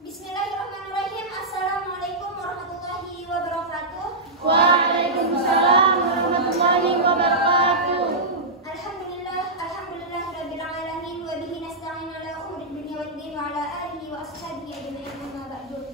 Bismillahirrahmanirrahim. Assalamualaikum warahmatullahi wabarakatuh. Waalaikumsalam warahmatullahi wabarakatuh. Alhamdulillahirabbil alamin wa bihi nasta'inu ala umuri dunya waddin wa ala alihi wa ashabihi ajma'in amma ba'du.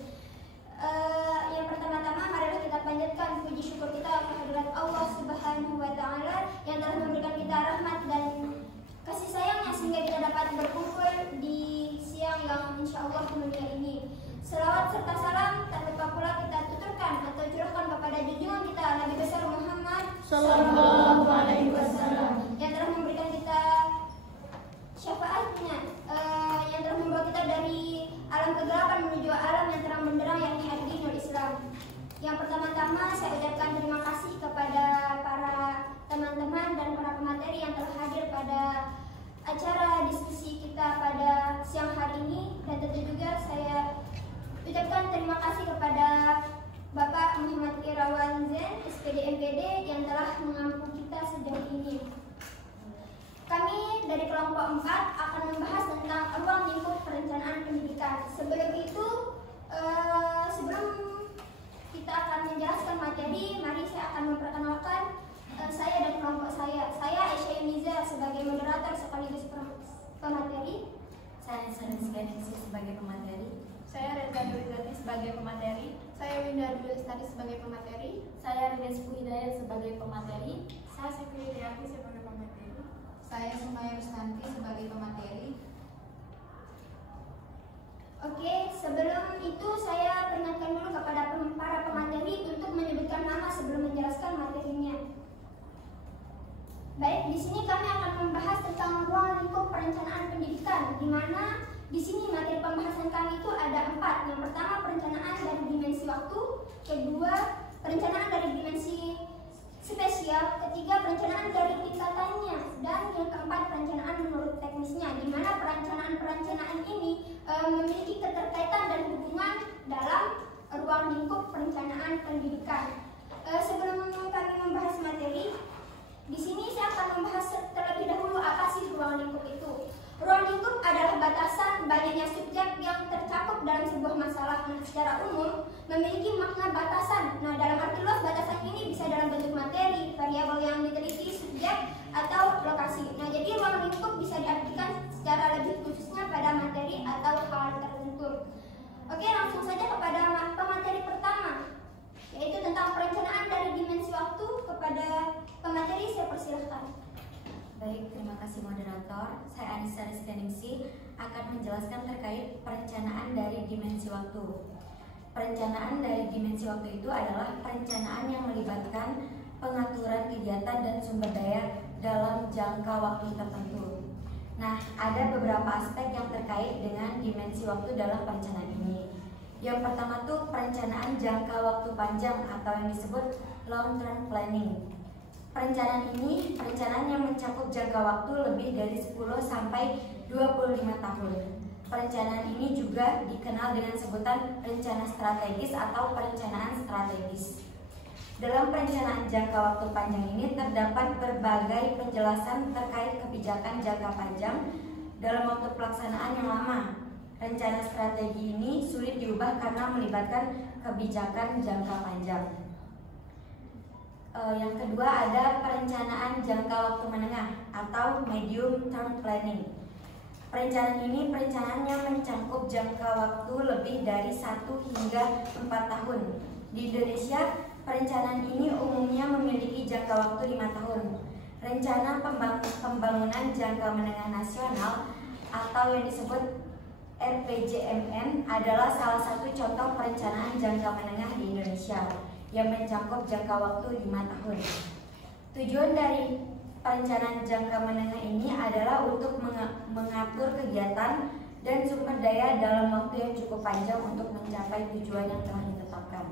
Yang pertama-tama marilah kita panjatkan puji syukur kita kehadirat Allah Subhanahu wa taala yang telah memberikan kita rahmat dan kasih sayangnya sehingga kita dapat berkumpul di siang yang insyaallah mulia ini. Selawat serta salam tak lupa pula kita tuturkan atau curahkan kepada junjungan kita Nabi besar Muhammad Sallallahu alaihi wasallam yang telah memberikan kita syafaatnya, yang telah membawa kita dari alam kegelapan menuju alam yang terang benderang, yakni ad-dinul Islam. Yang pertama-tama saya ucapkan terima kasih kepada para teman-teman dan para pemateri yang telah hadir pada acara diskusi kita pada siang hari ini, dan tentu juga saya ucapkan terima kasih kepada Bapak Muhammad Irawan Zen, SPD MPD yang telah mengampu kita sejauh ini. Kami dari kelompok 4 akan membahas tentang ruang lingkup perencanaan pendidikan. Sebelum itu, sebelum kita akan menjelaskan materi, mari saya akan memperkenalkan saya dan kelompok saya. Saya Aisyah Yuniza sebagai moderator sekaligus pemateri. Saya Rizky sebagai pemateri. Saya Reza Durizati sebagai pemateri. Saya Winda Dulistari sebagai pemateri. Saya Rizky Hidayat sebagai pemateri. Saya Siti Riyati sebagai pemateri. Saya Sumaya Rustanti sebagai pemateri. Oke, sebelum itu saya peringatkan dulu kepada para pemateri untuk menyebutkan nama sebelum menjelaskan materinya. Baik, di sini kami akan membahas tentang ruang lingkup perencanaan pendidikan, di mana di sini materi pembahasan kami itu ada 4. Yang pertama, perencanaan dari dimensi waktu. Kedua, perencanaan dari dimensi spesial. Ketiga, perencanaan dari tingkatannya. Dan yang keempat, perencanaan menurut teknisnya, di mana perencanaan ini memiliki keterkaitan dan hubungan dalam ruang lingkup perencanaan pendidikan. Sebelum kami membahas materi, di sini saya akan membahas terlebih dahulu apa sih ruang lingkup itu. Ruang lingkup adalah batasan banyaknya subjek yang tercakup dalam sebuah masalah. Secara umum memiliki makna batasan. Nah, dalam arti luas batasan ini bisa dalam bentuk materi, variabel yang diteliti, subjek, atau lokasi. Nah, jadi ruang lingkup bisa diartikan secara lebih khususnya pada materi atau hal tertentu. Oke, langsung saja kepada pemateri pertama, yaitu tentang perencanaan dari dimensi waktu. Kepada pemateri saya persilahkan. Baik, terima kasih moderator. Saya Anissa Rizky akan menjelaskan terkait perencanaan dari dimensi waktu. Perencanaan dari dimensi waktu itu adalah perencanaan yang melibatkan pengaturan kegiatan dan sumber daya dalam jangka waktu tertentu. Nah, ada beberapa aspek yang terkait dengan dimensi waktu dalam perencanaan ini. Yang pertama tuh perencanaan jangka waktu panjang atau yang disebut long term planning. Perencanaan ini perencanaan yang mencakup jangka waktu lebih dari 10 sampai 25 tahun. Perencanaan ini juga dikenal dengan sebutan rencana strategis atau perencanaan strategis. Dalam perencanaan jangka waktu panjang ini terdapat berbagai penjelasan terkait kebijakan jangka panjang dalam waktu pelaksanaan yang lama. Rencana strategi ini sulit diubah karena melibatkan kebijakan jangka panjang. Yang kedua ada perencanaan jangka waktu menengah atau medium term planning. Perencanaan ini perencanaan yang mencakup jangka waktu lebih dari 1 hingga 4 tahun. Di Indonesia, perencanaan ini umumnya memiliki jangka waktu 5 tahun. Rencana pembangunan jangka menengah nasional atau yang disebut RPJMN adalah salah satu contoh perencanaan jangka menengah di Indonesia yang mencakup jangka waktu 5 tahun. Tujuan dari perencanaan jangka menengah ini adalah untuk mengatur kegiatan dan sumber daya dalam waktu yang cukup panjang untuk mencapai tujuan yang telah ditetapkan.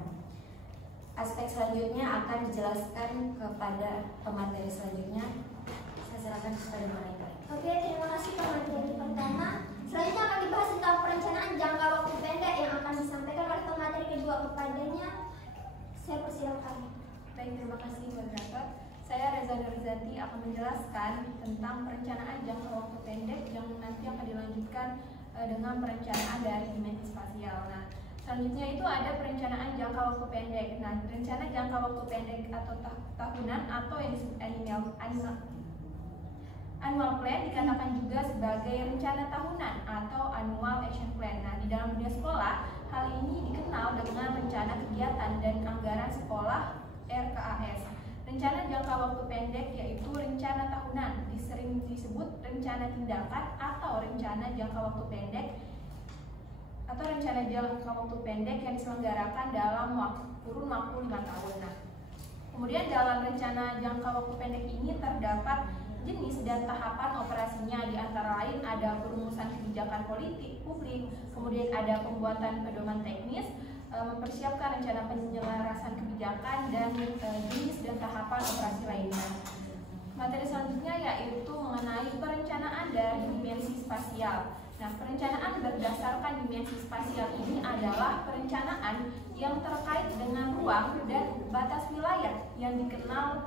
Aspek selanjutnya akan dijelaskan kepada pemateri selanjutnya. Saya serahkan kepada mereka. Oke, terima kasih pemateri pertama. Selanjutnya akan dibahas tentang perencanaan jangka waktu pendek yang akan disampaikan oleh pemateri kedua. Kepadanya saya persilakan. Baik, terima kasih moderator. Saya Reza Durizati akan menjelaskan tentang perencanaan jangka waktu pendek yang nanti akan dilanjutkan dengan perencanaan dari dimensi spasial. Nah, selanjutnya itu ada perencanaan jangka waktu pendek. Nah, rencana jangka waktu pendek atau tahunan atau yang disebut annual plan dikatakan juga sebagai rencana tahunan atau annual action plan. Nah, di dalam dunia sekolah, hal ini dikenal dengan rencana kegiatan dan anggaran sekolah RKAS. Rencana jangka waktu pendek yaitu rencana tahunan, sering disebut rencana tindakan atau rencana jangka waktu pendek yang diselenggarakan dalam kurun waktu 5 tahun. Nah, kemudian dalam rencana jangka waktu pendek ini terdapat jenis dan tahapan operasinya, di antara lain ada perumusan kebijakan politik publik, kemudian ada pembuatan pedoman teknis, mempersiapkan rencana penyelarasan kebijakan, dan jenis dan tahapan operasi lainnya. Materi selanjutnya yaitu mengenai perencanaan dari dimensi spasial. Nah, perencanaan berdasarkan dimensi spasial ini adalah perencanaan yang terkait dengan ruang dan batas wilayah yang dikenal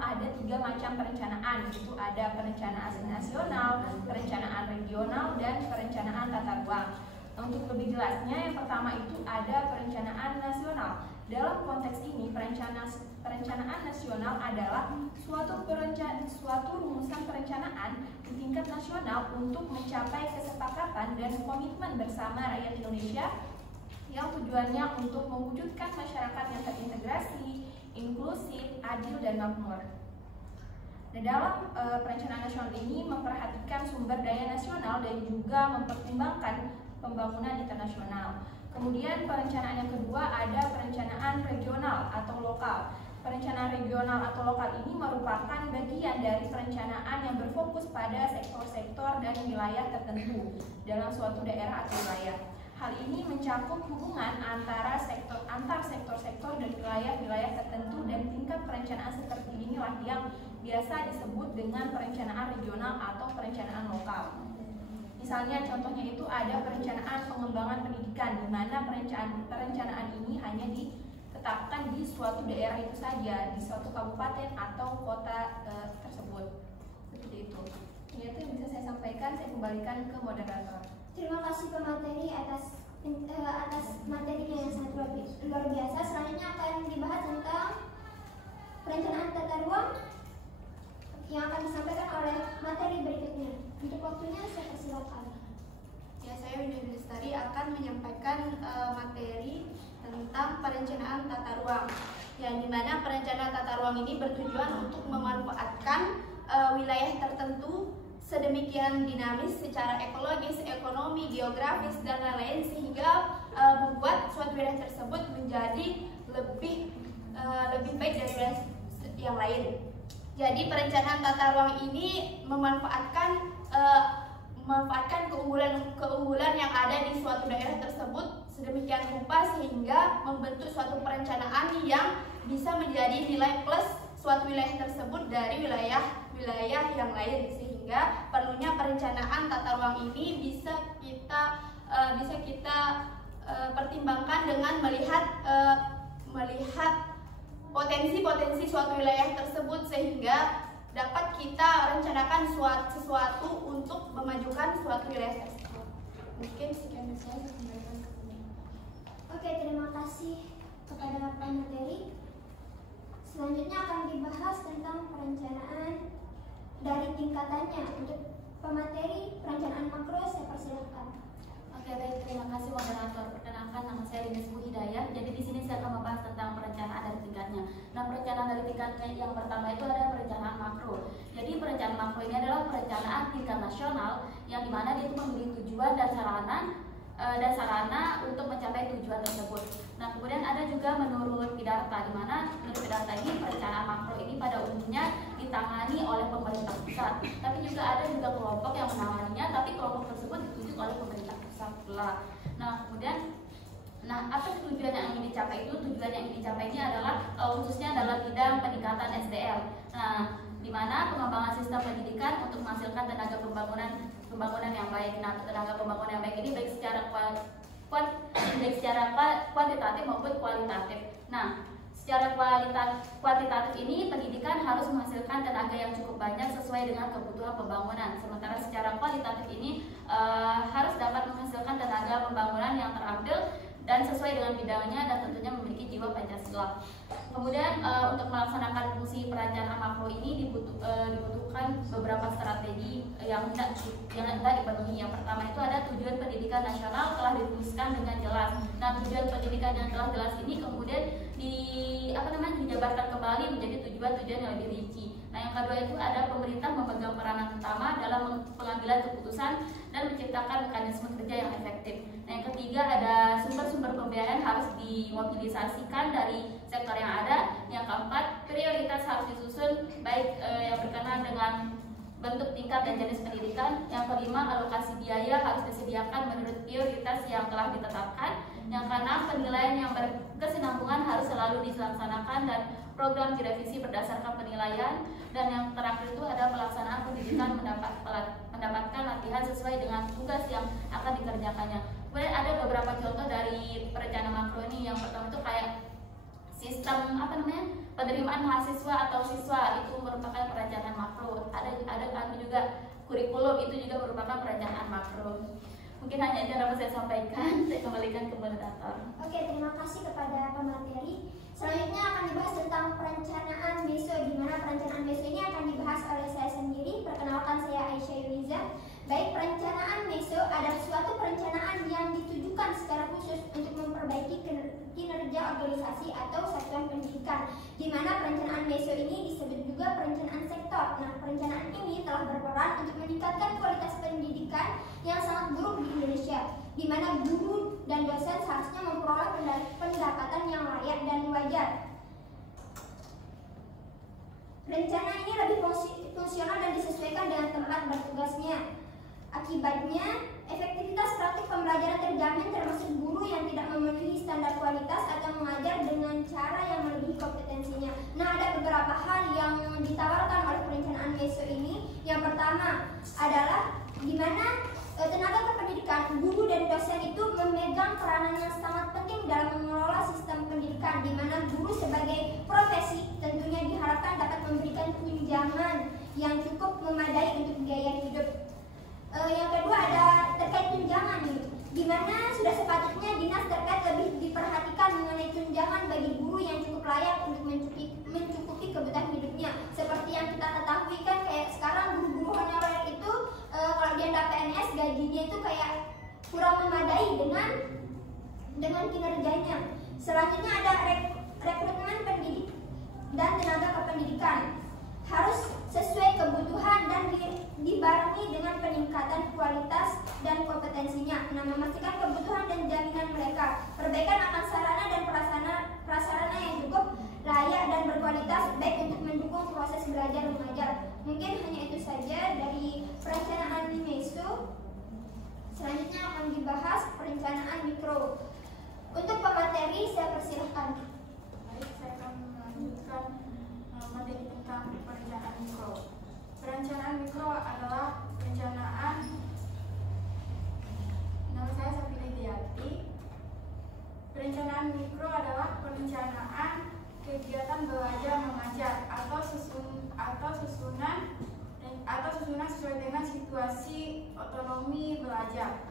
ada 3 macam perencanaan, yaitu ada perencanaan nasional, perencanaan regional, dan perencanaan tata ruang. Untuk lebih jelasnya, yang pertama itu ada perencanaan nasional. Dalam konteks ini, perencanaan nasional adalah suatu rumusan perencanaan di tingkat nasional untuk mencapai kesepakatan dan komitmen bersama rakyat Indonesia yang tujuannya untuk mewujudkan masyarakat yang terintegrasi, inklusif, adil, dan makmur. Nah, dalam perencanaan nasional ini memperhatikan sumber daya nasional dan juga mempertimbangkan pembangunan internasional. Kemudian perencanaan yang kedua ada perencanaan regional atau lokal. Perencanaan regional atau lokal ini merupakan bagian dari perencanaan yang berfokus pada sektor-sektor dan wilayah tertentu dalam suatu daerah atau wilayah. Hal ini mencakup hubungan antar sektor-sektor dan wilayah-wilayah tertentu, dan tingkat perencanaan seperti inilah yang biasa disebut dengan perencanaan regional atau perencanaan lokal. Misalnya contohnya itu ada perencanaan pengembangan pendidikan, di mana perencanaan ini hanya ditetapkan di suatu daerah itu saja, di suatu kabupaten atau kota tersebut. Seperti itu. Ini yang bisa saya sampaikan. Saya kembalikan ke moderator. Terima kasih pemateri atas materinya yang sangat luar biasa. Selanjutnya akan dibahas tentang perencanaan tata ruang yang akan disampaikan oleh materi berikutnya. Untuk waktunya saya persilakan. Ya, saya Windy Lestari akan menyampaikan materi tentang perencanaan tata ruang. Yang dimana perencanaan tata ruang ini bertujuan untuk memanfaatkan wilayah tertentu sedemikian dinamis secara ekologis, ekonomi, geografis, dan lain-lain, sehingga membuat suatu wilayah tersebut menjadi lebih baik dari wilayah yang lain. Jadi perencanaan tata ruang ini memanfaatkan keunggulan yang ada di suatu daerah tersebut sedemikian rupa sehingga membentuk suatu perencanaan yang bisa menjadi nilai plus suatu wilayah tersebut dari wilayah yang lain, sehingga perlunya perencanaan tata ruang ini bisa kita pertimbangkan dengan melihat potensi suatu wilayah tersebut, sehingga dapat kita rencanakan sesuatu untuk memajukan suatu wilayah tersebut. Mungkin sekian dari saya. Oke, terima kasih kepada Pak Materi. Selanjutnya akan dibahas tentang perencanaan dari tingkatannya. Untuk pemateri perencanaan makro, saya persilakan. Oke, baik, terima kasih moderator. Perkenalkan, nama saya Rindes Hidayah. Jadi di sini saya akan membahas tentang perencanaan dari tingkatnya. Nah, perencanaan dari tingkatnya yang pertama itu ada perencanaan makro. Jadi perencanaan makro ini adalah perencanaan tingkat nasional yang dimana dia itu memiliki tujuan dan sarana untuk mencapai tujuan tersebut. Nah, kemudian ada juga menurut Pidarta, di mana menurut Pidarta ini perencanaan makro ini pada umumnya ditangani oleh pemerintah pusat. Tapi juga ada kelompok yang menanganinya, tapi kelompok tersebut ditunjuk oleh pemerintah pusat pula. Nah, kemudian apa tujuan yang ingin dicapai itu? Tujuan yang ingin dicapai ini adalah khususnya dalam bidang peningkatan SDM. Nah, di mana pengembangan sistem pendidikan untuk menghasilkan tenaga pembangunan yang baik. Nah, tenaga pembangunan yang baik ini baik secara kuantitatif maupun kualitatif. Nah, secara kuantitatif ini pendidikan harus menghasilkan tenaga yang cukup banyak sesuai dengan kebutuhan pembangunan. Sementara secara kualitatif ini harus dapat menghasilkan bidangnya dan tentunya memiliki jiwa Pancasila. Kemudian untuk melaksanakan fungsi perencanaan makro ini dibutuhkan beberapa strategi yang hendak dipenuhi. Yang pertama itu ada tujuan pendidikan nasional telah dirumuskan dengan jelas. Nah, tujuan pendidikan yang telah jelas ini kemudian dijabarkan kembali menjadi tujuan-tujuan yang lebih rinci. Nah, yang kedua itu ada pemerintah memegang peranan utama dalam pengambilan keputusan dan menciptakan mekanisme kerja yang efektif. Nah, yang ketiga ada sumber-sumber pembiayaan harus dimobilisasikan dari sektor yang ada. Yang keempat, prioritas harus disusun baik yang berkenaan dengan bentuk, tingkat, dan jenis pendidikan. Yang kelima, alokasi biaya harus disediakan menurut prioritas yang telah ditetapkan. Yang keenam, penilaian yang berkesinambungan harus selalu dilaksanakan dan program direvisi berdasarkan penilaian. Dan yang terakhir itu ada pelaksanaan pendidikan mendapatkan latihan sesuai dengan tugas yang akan dikerjakannya. Kemudian ada beberapa contoh dari perencanaan makro ini. Yang pertama itu kayak sistem penerimaan mahasiswa atau siswa, itu merupakan perencanaan makro. Ada kami juga kurikulum, itu juga merupakan perencanaan makro. Mungkin hanya itu yang dapat saya sampaikan. Saya kembalikan ke moderator. Oke, terima kasih kepada pemateri. Selanjutnya akan dibahas tentang perencanaan meso, di mana perencanaan meso ini akan dibahas oleh saya sendiri. Perkenalkan, saya Aisyah Yuniza. Baik, perencanaan meso adalah suatu perencanaan yang ditujukan secara khusus untuk memperbaiki kinerja organisasi atau satuan pendidikan, di mana perencanaan meso ini disebut juga perencanaan sektor. Nah, perencanaan ini telah berperan untuk meningkatkan kualitas pendidikan yang sangat buruk di Indonesia, di mana guru dan dosen seharusnya memperoleh pendapatan yang layak dan wajar. Rencana ini lebih fungsional dan disesuaikan dengan tempat bertugasnya. Akibatnya, efektivitas praktik pembelajaran terjamin, termasuk guru yang tidak memenuhi standar kualitas atau mengajar dengan cara yang melebihi kompetensinya. Nah, ada beberapa hal yang ditawarkan oleh perencanaan meso ini. Yang pertama adalah di mana tenaga kependidikan, guru dan dosen itu memegang peranan yang sangat penting dalam mengelola sistem pendidikan, di mana guru sebagai profesi tentunya diharapkan dapat memberikan tunjangan yang cukup memadai untuk biaya hidup. Yang kedua ada terkait tunjangan nih, di mana sudah sepatutnya dinas terkait lebih diperhatikan mengenai tunjangan bagi guru yang cukup layak untuk mencukupi kebutuhan hidupnya. Seperti yang kita ketahui kan, kayak sekarang guru-guru honorer itu kalau dia ada PNS gajinya itu kayak kurang memadai dengan kinerjanya. Selanjutnya ada rekrutmen pendidik dan tenaga kependidikan harus sesuai kebutuhan dan dibarengi dengan peningkatan kualitas dan kompetensinya. Nah, memastikan kebutuhan dan jaminan mereka. Perbaikan akan sarana dan prasarana yang cukup, layak dan berkualitas, baik untuk mendukung proses belajar mengajar. Mungkin hanya itu saja dari perencanaan meso. Selanjutnya akan dibahas perencanaan mikro. Untuk pemateri saya persilahkan. Baik, saya akan melanjutkan materi tentang perencanaan mikro. Perencanaan mikro adalah perencanaan. Nama saya Safina Diati. Perencanaan mikro adalah perencanaan kegiatan belajar mengajar atau susunan sesuai dengan situasi otonomi belajar.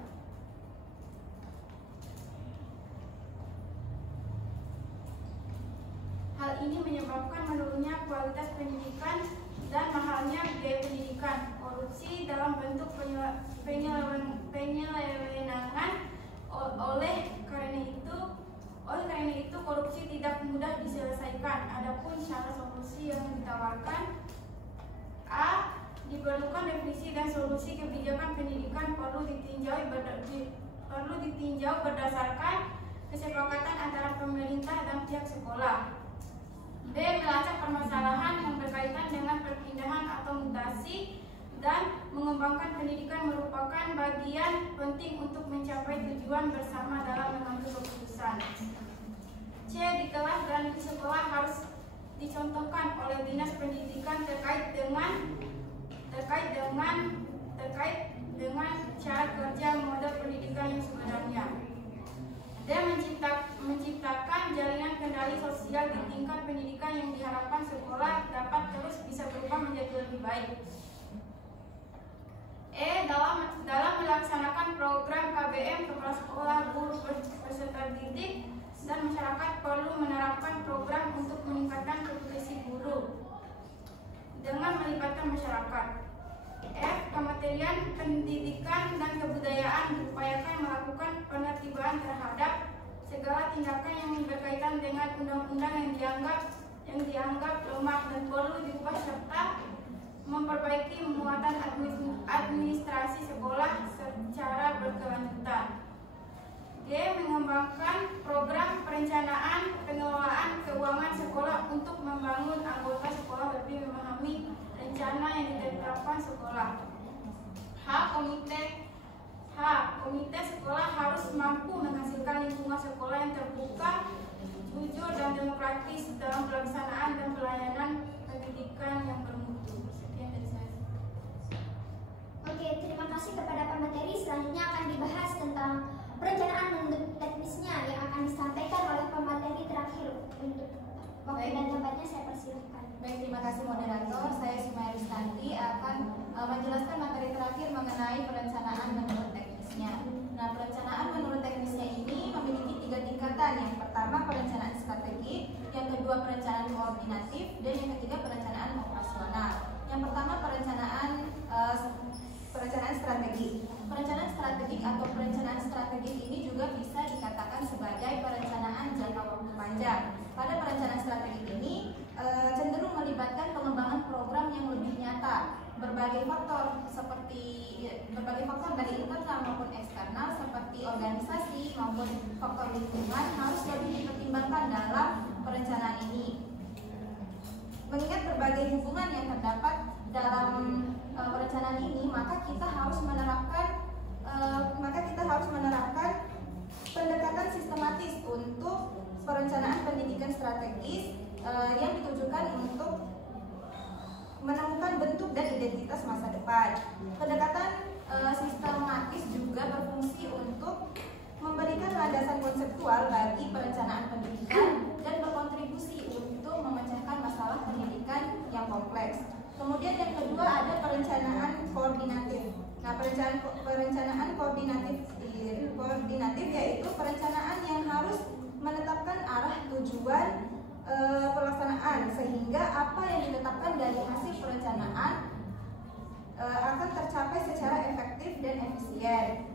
Hal ini menyebabkan menurunnya kualitas pendidikan dan mahalnya biaya pendidikan, korupsi dalam bentuk penyelewengan. Oleh karena itu korupsi tidak mudah diselesaikan. Adapun cara solusi yang ditawarkan: A. Diperlukan revisi dan solusi kebijakan pendidikan perlu ditinjau berdasarkan kesepakatan antara pemerintah dan pihak sekolah. B. Melacak permasalahan yang berkaitan dengan perpindahan atau mutasi dan mengembangkan pendidikan merupakan bagian penting untuk mencapai tujuan bersama dalam mengambil keputusan. C. Di kelas dan di sekolah harus dicontohkan oleh dinas pendidikan terkait dengan cara kerja model pendidikan yang sebenarnya. Dan menciptakan jaringan kendali sosial di tingkat pendidikan yang diharapkan sekolah dapat terus bisa berubah menjadi lebih baik. E. Dalam melaksanakan program KBM Kepala Sekolah Guru Peserta Didik dan masyarakat perlu menerapkan program untuk meningkatkan kompetensi guru dengan melibatkan masyarakat. F. Kementerian Pendidikan dan Kebudayaan diupayakan melakukan penertiban terhadap segala tindakan yang berkaitan dengan undang-undang yang dianggap lemah dan perlu diubah serta memperbaiki muatan administrasi sekolah secara berkelanjutan. G. Mengembangkan program perencanaan pengelolaan keuangan sekolah untuk membangun anggota sekolah lebih memahami rencana yang ditetapkan sekolah. H. Komite sekolah harus mampu menghasilkan lingkungan sekolah yang terbuka, jujur dan demokratis dalam pelaksanaan dan pelayanan pendidikan yang bermutu. Sekian dari saya. Oke, terima kasih kepada pemateri. Selanjutnya akan dibahas tentang perencanaan menurut teknisnya yang akan disampaikan oleh pemateri terakhir. Untuk waktu dan tempatnya saya persilahkan. Baik, terima kasih moderator. Saya Sumaya Rustanti akan menjelaskan materi terakhir mengenai perencanaan menurut teknisnya. Nah, perencanaan menurut teknisnya ini memiliki 3 tingkatan. Yang pertama perencanaan strategik, yang kedua perencanaan koordinatif, dan yang ketiga perencanaan operasional. Yang pertama perencanaan strategi. Perencanaan strategik atau perencanaan strategik ini juga bisa dikatakan sebagai perencanaan jangka waktu panjang. Pada perencanaan strategik ini cenderung melibatkan pengembangan program yang lebih nyata. Berbagai faktor dari internal maupun eksternal seperti organisasi maupun faktor lingkungan harus lebih dipertimbangkan dalam perencanaan ini. Mengingat berbagai hubungan yang terdapat dalam perencanaan ini, maka kita harus menerapkan pendekatan sistematis untuk perencanaan pendidikan strategis yang ditujukan untuk menemukan bentuk dan identitas masa depan. Pendekatan sistematis juga berfungsi untuk memberikan landasan konseptual bagi perencanaan pendidikan dan berkontribusi untuk memecahkan masalah pendidikan yang kompleks. Kemudian yang kedua ada perencanaan koordinatif. Nah, perencanaan koordinatif yaitu perencanaan yang harus menetapkan arah tujuan pelaksanaan sehingga apa yang ditetapkan dari hasil perencanaan akan tercapai secara efektif dan efisien.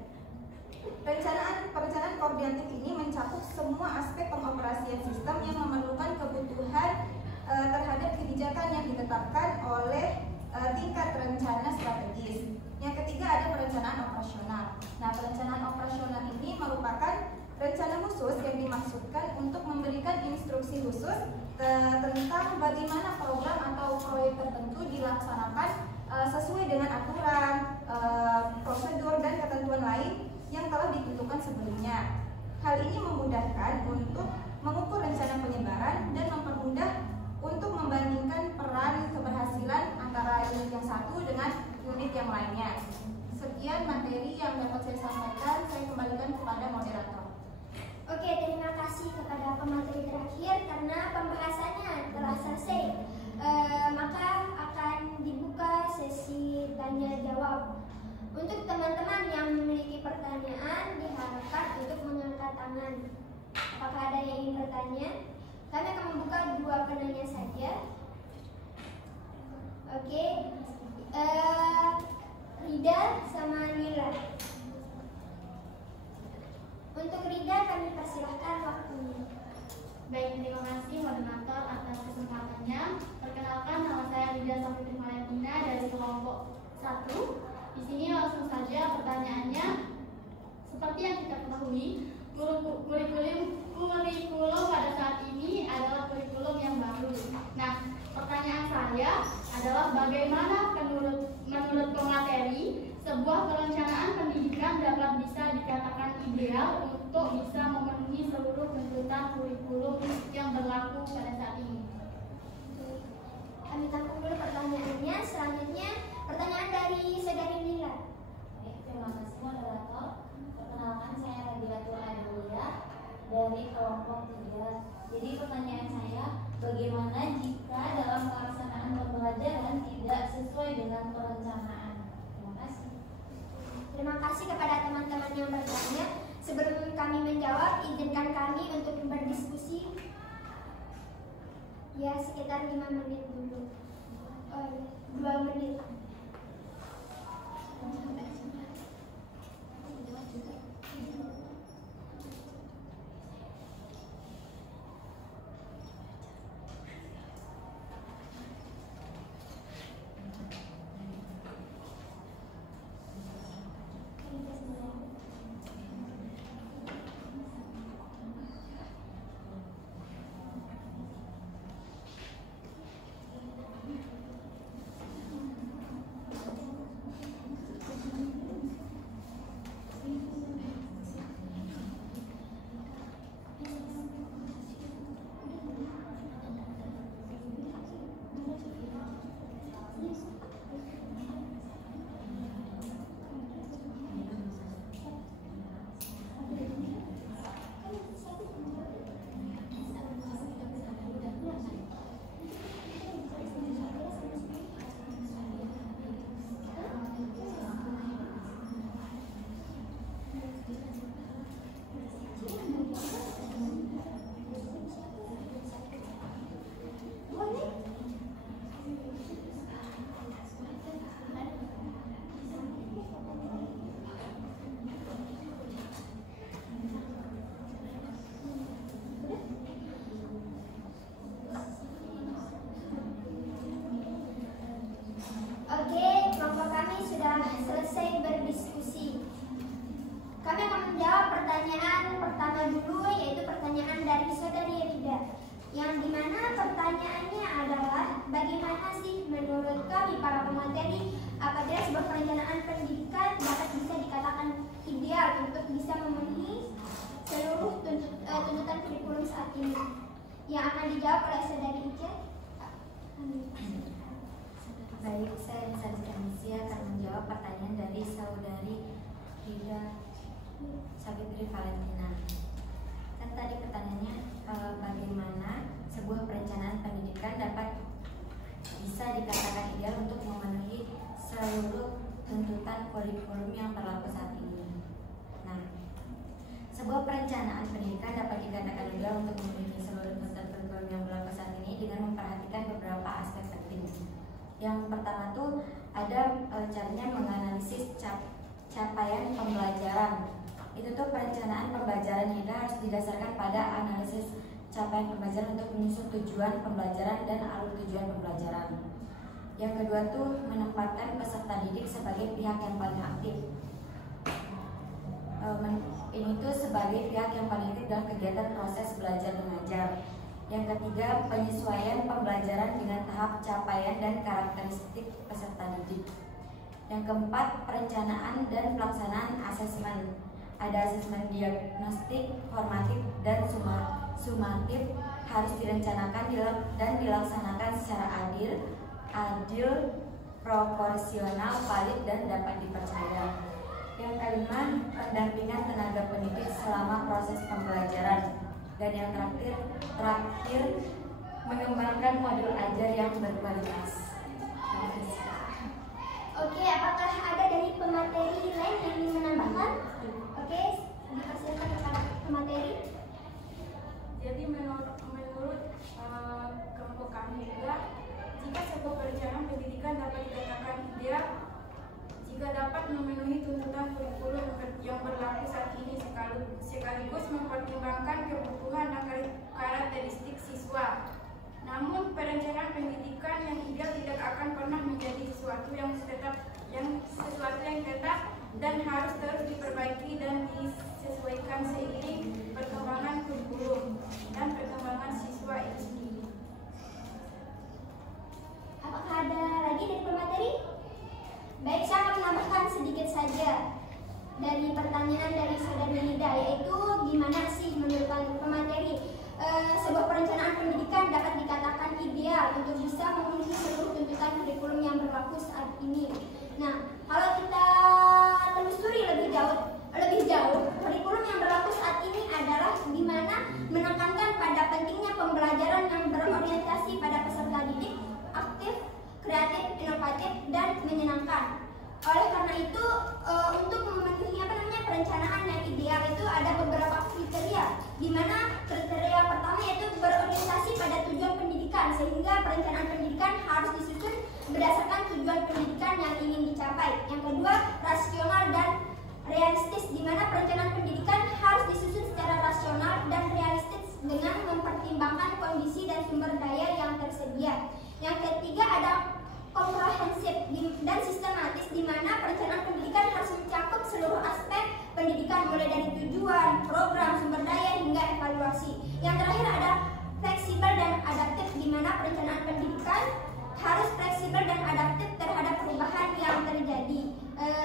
Perencanaan koordinatif ini mencakup semua aspek pengoperasian sistem yang memerlukan kebutuhan terhadap kebijakan yang ditetapkan oleh tingkat rencana strategis. Yang ketiga ada perencanaan operasional. Nah, perencanaan operasional ini merupakan rencana khusus yang dimaksudkan untuk memberikan instruksi khusus tentang bagaimana program atau proyek tertentu dilaksanakan sesuai dengan aturan, prosedur dan ketentuan lain yang telah ditentukan sebelumnya. Hal ini memudahkan untuk mengukur rencana penyebaran dan mempermudah untuk membandingkan peran keberhasilan antara unit yang satu dengan unit yang lainnya. Sekian materi yang dapat saya sampaikan. Saya kembalikan kepada moderator. Oke, terima kasih kepada pemateri terakhir. Karena pembahasannya telah selesai, maka akan dibuka sesi tanya jawab. Untuk teman-teman yang memiliki pertanyaan diharapkan untuk mengangkat tangan. Apakah ada yang ingin bertanya? Kami akan membuka 2 penanya saja. Oke, Rida sama Nila. Untuk Rida kami persilahkan waktunya. Baik, terima kasih moderator atas kesempatannya. Perkenalkan, nama saya Rida Safitri Mariatina dari kelompok 1. Di sini langsung saja pertanyaannya. Seperti yang kita ketahui, kurikulum pada saat ini adalah kurikulum yang baru. Nah, pertanyaan saya adalah bagaimana menurut pemateri sebuah perencanaan pendidikan dapat bisa dikatakan ideal untuk bisa memenuhi seluruh tuntutan kurikulum yang berlaku pada saat ini. Kami tampung dulu pertanyaannya. Selanjutnya pertanyaan dari saudari Nila. Terima kasih moderator. Perkenalkan, saya Radiatul Adelia dari kelompok 3. Jadi pertanyaan saya, bagaimana jika dalam pelaksanaan pembelajaran tidak sesuai dengan perencanaan? Terima kasih. Terima kasih kepada teman-teman yang bertanya. Sebelum kami menjawab, izinkan kami untuk berdiskusi ya sekitar 5 menit dulu. 2 menit. Oke, kelompok kami sudah selesai berdiskusi. Kami akan menjawab pertanyaan pertama dulu, yaitu pertanyaan dari Saudari Rida, yang dimana pertanyaannya adalah bagaimana sih menurut kami para pemateri apabila sebuah perencanaan pendidikan dapat bisa dikatakan ideal untuk bisa memenuhi seluruh tuntutan kurikulum saat ini. Yang akan dijawab oleh Saudari Ica. Baik, saya Rizal akan menjawab pertanyaan dari Saudari Rida Sabitri Valentina. Kan tadi pertanyaannya bagaimana sebuah perencanaan pendidikan dapat bisa dikatakan ideal untuk memenuhi seluruh tuntutan kurikulum yang berlaku saat ini. Nah, sebuah perencanaan pendidikan dapat dikatakan ideal untuk memenuhi seluruh tuntutan kurikulum yang berlaku saat ini dengan memperhatikan beberapa aspek penting. Yang pertama tuh ada caranya menganalisis capaian pembelajaran. Itu tuh perencanaan pembelajaran yang harus didasarkan pada analisis capaian pembelajaran untuk menyusun tujuan pembelajaran dan alur tujuan pembelajaran. Yang kedua tuh menempatkan peserta didik sebagai pihak yang paling aktif. Ini tuh sebagai pihak yang paling aktif dalam kegiatan proses belajar mengajar. Yang ketiga, penyesuaian pembelajaran dengan tahap capaian dan karakteristik peserta didik. Yang keempat, perencanaan dan pelaksanaan asesmen. Ada asesmen diagnostik, formatif, dan sumatif harus direncanakan dan dilaksanakan secara adil, proporsional, valid, dan dapat dipercaya. Yang kelima, pendampingan tenaga pendidik selama proses pembelajaran. Dan yang terakhir mengembangkan modul ajar yang berkualitas. Oke, apakah ada dari pemateri lain yang ingin menambahkan? Oke, dipersilakan kepada pemateri. Jadi menurut kelompok kami juga, jika sebuah perencanaan pendidikan dapat dikatakan ideal jika dapat memenuhi tuntutan kurikulum yang berlaku saat ini sekaligus mempertimbangkan kebutuhan dan karakteristik siswa. Namun perencanaan pendidikan yang ideal tidak akan pernah menjadi sesuatu yang tetap dan harus terus diperbaiki dan tercapai. Yang kedua, rasional dan realistis, di mana perencanaan pendidikan harus disusun secara rasional dan realistis dengan mempertimbangkan kondisi dan sumber daya yang tersedia. Yang ketiga, ada komprehensif dan sistematis, di mana perencanaan pendidikan harus mencakup seluruh aspek pendidikan mulai dari tujuan, program, sumber daya hingga evaluasi. Yang terakhir ada fleksibel dan adaptif, di mana perencanaan pendidikan harus fleksibel dan adaptif terhadap perubahan yang terjadi.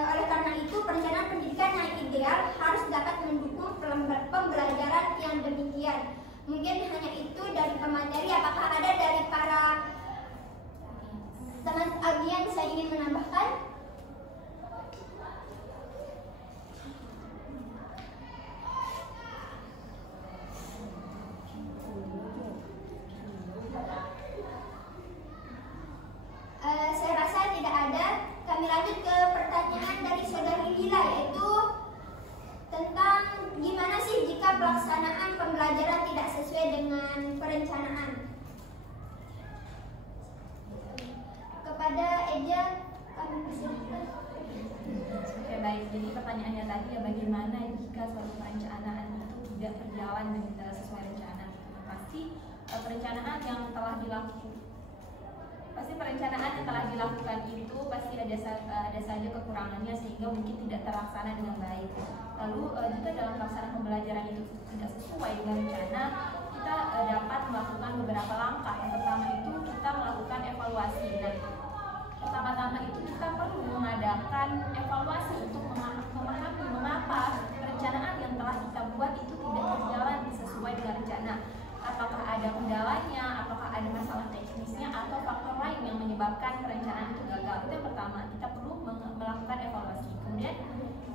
Oleh karena itu, perencanaan pendidikan yang ideal harus dapat mendukung pembelajaran yang demikian. Mungkin hanya itu dari pemateri. Apakah ada dari para teman audiens saya ingin menambahkan? Saya rasa tidak ada. Kami lanjut ke pertanyaan dari Saudari Lila, yaitu tentang gimana sih jika pelaksanaan pembelajaran tidak sesuai dengan perencanaan. Kepada Eja, kami persilahkan. Oke, baik. Jadi pertanyaannya tadi ya, bagaimana jika suatu perencanaan itu tidak berjalan dengan sesuai rencana? Pasti perencanaan yang telah dilakukan itu pasti ada saja kekurangannya, sehingga mungkin tidak terlaksana dengan baik. Lalu jika dalam pelaksanaan pembelajaran itu tidak sesuai dengan rencana, kita dapat melakukan beberapa langkah. Yang pertama itu kita melakukan evaluasi. Nah, pertama-tama itu kita perlu mengadakan evaluasi untuk memahami mengapa perencanaan yang telah kita buat itu tidak berjalan sesuai dengan rencana. Apakah ada kendalanya, apakah ada masalah teknisnya, atau faktor lain yang menyebabkan perencanaan itu gagal. Itu yang pertama, kita perlu melakukan evaluasi. Kemudian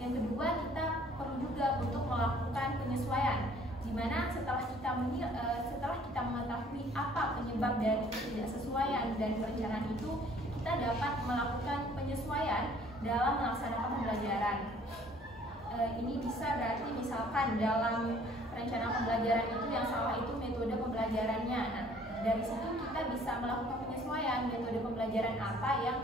yang kedua, kita perlu juga untuk melakukan penyesuaian, di mana setelah kita mengetahui apa penyebab dari ketidaksesuaian dari perencanaan itu, kita dapat melakukan penyesuaian dalam melaksanakan pembelajaran. Ini bisa berarti misalkan dalam perencanaan pembelajaran itu yang salah itu metode pembelajarannya. Nah, dari situ kita bisa melakukan penyesuaian metode pembelajaran apa yang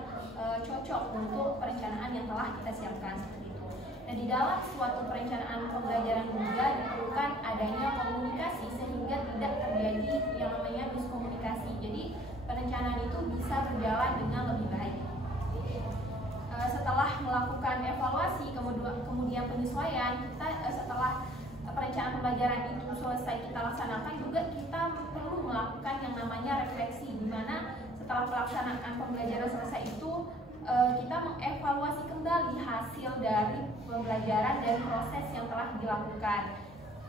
cocok untuk perencanaan yang telah kita siapkan, seperti itu. Dan di dalam suatu perencanaan pembelajaran juga diperlukan adanya komunikasi sehingga tidak terjadi yang namanya miskomunikasi. Jadi perencanaan itu bisa berjalan dengan lebih baik. Setelah melakukan evaluasi, kemudian penyesuaian, setelah perencanaan pembelajaran itu selesai kita laksanakan, juga kita perlu melakukan yang namanya refleksi, di mana setelah pelaksanaan pembelajaran selesai itu kita mengevaluasi kembali hasil dari pembelajaran dan proses yang telah dilakukan.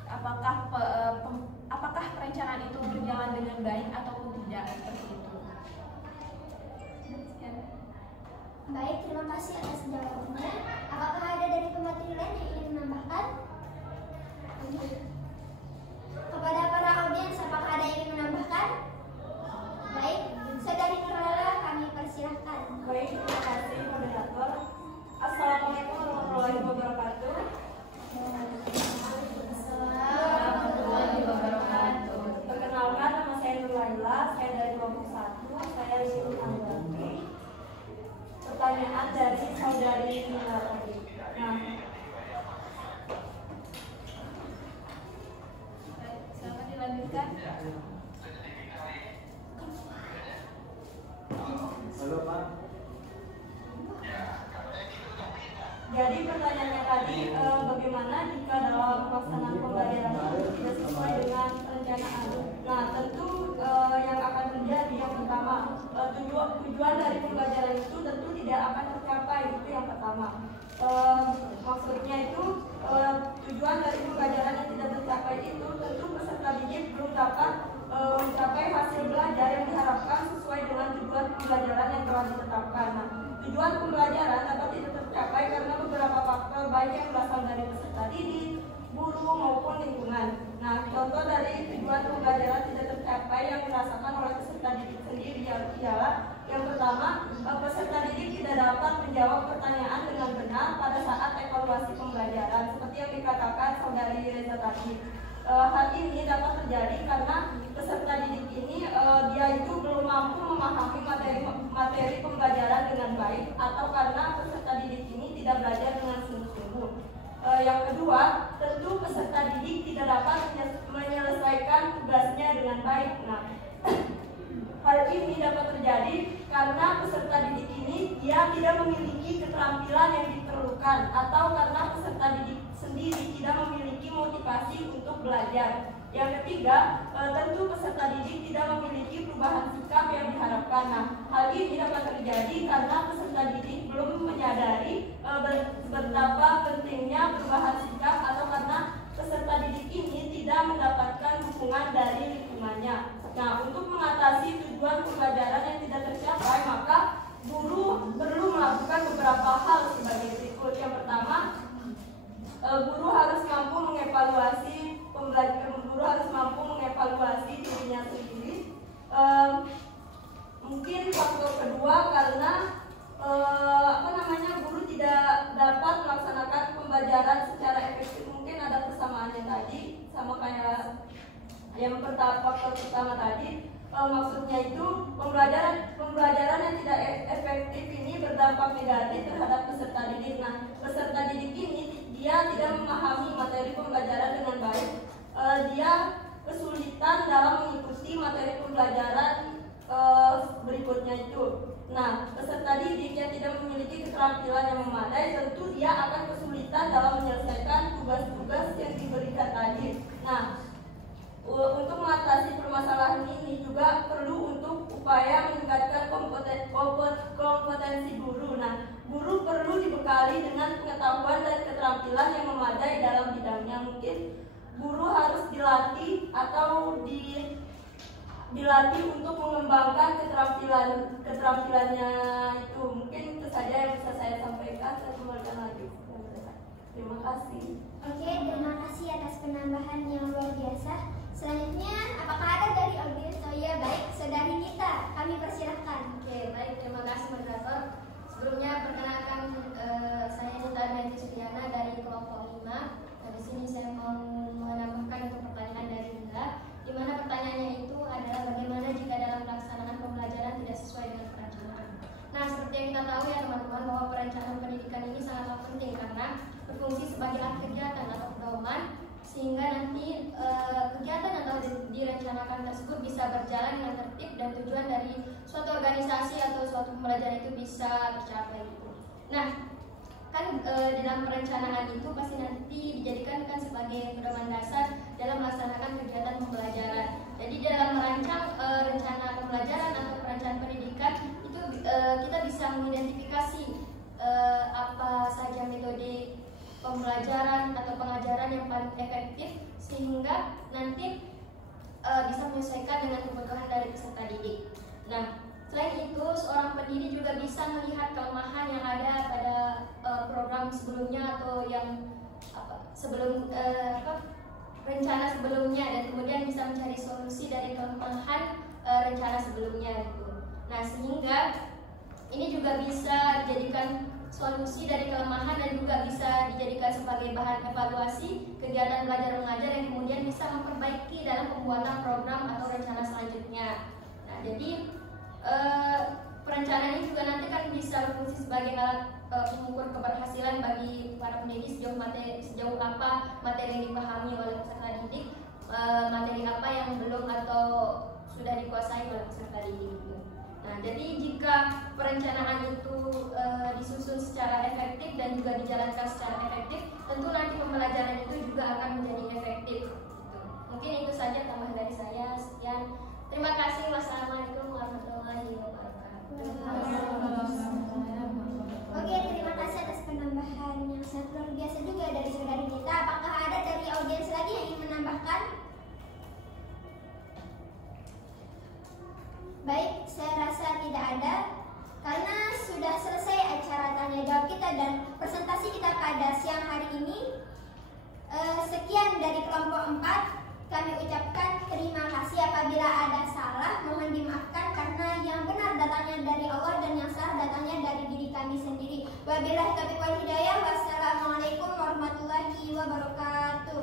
Apakah perencanaan itu berjalan dengan baik ataupun tidak, seperti itu. Baik, terima kasih atas jawabannya. Apakah ada dari pemateri lain yang ingin menambahkan? Kepada para audiens, apakah ada yang ingin menambahkan? Baik, Saudari Nurlela, kami persilahkan. Baik, terima kasih moderator. Assalamualaikum warahmatullahi wabarakatuh. Warahmatullahi wabarakatuh. Perkenalkan, nama saya Nurlela, saya dari kelompok 1, saya Syirul Anwari. Pertanyaan dari Saudari Nurlela tadi. Nah, silakan dilanjutkan. Halo Pak. jadi pertanyaannya tadi, bagaimana jika dalam pelaksanaan pembelajaran itu tidak sesuai dengan perencanaan? Nah, tentu yang akan terjadi yang pertama, tujuan dari pembelajaran itu tentu tidak akan tercapai, itu yang pertama. Maksudnya itu tujuan dari pembelajaran yang tidak tercapai itu tentu peserta didik belum dapat mencapai hasil belajar yang diharapkan sesuai dengan tujuan pembelajaran yang telah ditetapkan. Nah, tujuan pembelajaran dapat tidak tercapai karena beberapa faktor baik yang berasal dari peserta didik, guru maupun lingkungan. Nah, contoh dari tujuan pembelajaran tidak tercapai yang dirasakan oleh peserta didik sendiri ialah yang pertama, peserta didik tidak dapat menjawab pertanyaan dengan benar pada saat evaluasi pembelajaran, seperti yang dikatakan Saudari Reza tadi. hal ini dapat terjadi karena peserta didik ini dia itu belum mampu memahami materi pembelajaran dengan baik, atau karena peserta didik ini tidak belajar dengan sungguh-sungguh. Yang kedua, tentu peserta didik tidak dapat menyelesaikan tugasnya dengan baik. Nah, hal ini dapat terjadi karena peserta didik ini dia tidak memiliki keterampilan yang diperlukan, atau karena peserta didik sendiri tidak memiliki motivasi untuk belajar. Yang ketiga, tentu peserta didik tidak memiliki perubahan sikap yang diharapkan. Nah, hal ini dapat terjadi karena peserta didik belum menyadari betapa pentingnya perubahan sikap, atau karena peserta didik ini tidak mendapatkan dukungan dari lingkungannya. Nah, untuk mengatasi tujuan pembelajaran yang tidak tercapai, maka guru perlu melakukan beberapa hal sebagai berikut. Yang pertama, guru harus mampu mengevaluasi dirinya sendiri. Mungkin faktor kedua karena guru tidak dapat melaksanakan pembelajaran secara efektif. Mungkin ada persamaannya tadi sama kayak yang faktor pertama tadi. Maksudnya itu pembelajaran yang tidak efektif ini berdampak negatif terhadap peserta didik. Nah, peserta didik ini dia tidak memahami materi pembelajaran dengan baik. Dia kesulitan dalam mengikuti materi pembelajaran berikutnya itu. Nah, peserta didik yang tidak memiliki keterampilan yang memadai, tentu dia akan kesulitan dalam menyelesaikan tugas-tugas yang diberikan tadi. Nah, untuk mengatasi permasalahan ini juga perlu untuk upaya meningkatkan kompetensi guru. Nah, guru perlu dibekali dengan pengetahuan dan keterampilan yang memadai dalam bidangnya. Mungkin guru harus dilatih atau dilatih untuk mengembangkan keterampilannya itu. Mungkin itu saja yang bisa saya sampaikan. Saya kembalikan lagi. Terima kasih. Oke, terima kasih atas penambahan yang luar biasa. Selanjutnya, apakah ada dari audiens? Oh iya, baik, saudari Nita, kami persilahkan. Oke, baik, terima kasih moderator. Sebelumnya perkenalkan saya Nita Naiti Sudiana dari kelompok 5. Nah, di sini saya mau menambahkan untuk pertanyaan dari Nita, di mana pertanyaannya itu adalah bagaimana jika dalam pelaksanaan pembelajaran tidak sesuai dengan perencanaan. Nah, seperti yang kita tahu ya teman-teman, bahwa perencanaan pendidikan ini sangatlah penting karena berfungsi sebagai alat kegiatan atau pedoman, sehingga nanti kegiatan atau direncanakan tersebut bisa berjalan dengan tertib dan tujuan dari suatu organisasi atau suatu pembelajaran itu bisa tercapai gitu. Nah, kan dalam perencanaan itu pasti nanti dijadikan kan sebagai pedoman dasar dalam melaksanakan kegiatan pembelajaran. Jadi dalam merancang rencana pembelajaran atau perencanaan pendidikan itu kita bisa mengidentifikasi apa saja metode pembelajaran atau pengajaran yang paling efektif sehingga nanti bisa menyesuaikan dengan kebutuhan dari peserta didik. Nah, selain itu seorang pendidik juga bisa melihat kelemahan yang ada pada program sebelumnya atau yang rencana sebelumnya, dan kemudian bisa mencari solusi dari kelemahan rencana sebelumnya gitu. Nah, sehingga ini juga bisa dijadikan solusi dari kelemahan dan juga bisa dijadikan sebagai bahan evaluasi kegiatan belajar mengajar yang kemudian bisa memperbaiki dalam pembuatan program atau rencana selanjutnya. Nah, jadi perencanaan ini juga nanti kan bisa berfungsi sebagai alat pengukur keberhasilan bagi para pendidik sejauh apa materi yang dipahami oleh peserta didik, materi apa yang belum atau sudah dikuasai oleh peserta didik. Nah, jadi jika perencanaan itu disusun secara efektif dan juga dijalankan secara efektif, tentu nanti pembelajaran itu juga akan menjadi efektif. Mungkin itu saja tambahan dari saya. Sekian. Terima kasih. Wassalamualaikum warahmatullahi wabarakatuh. Oke, terima kasih atas penambahan yang sangat luar biasa juga dari saudari kita. Apakah ada dari audiens lagi yang ingin menambahkan? Baik, saya rasa tidak ada. Karena sudah selesai acara tanya jawab kita dan presentasi kita pada siang hari ini. Sekian dari kelompok 4. Kami ucapkan terima kasih. Apabila ada salah mohon dimaafkan, karena yang benar datangnya dari Allah dan yang salah datangnya dari diri kami sendiri. Wabillahi taufiq wal hidayah. Wassalamualaikum warahmatullahi wabarakatuh.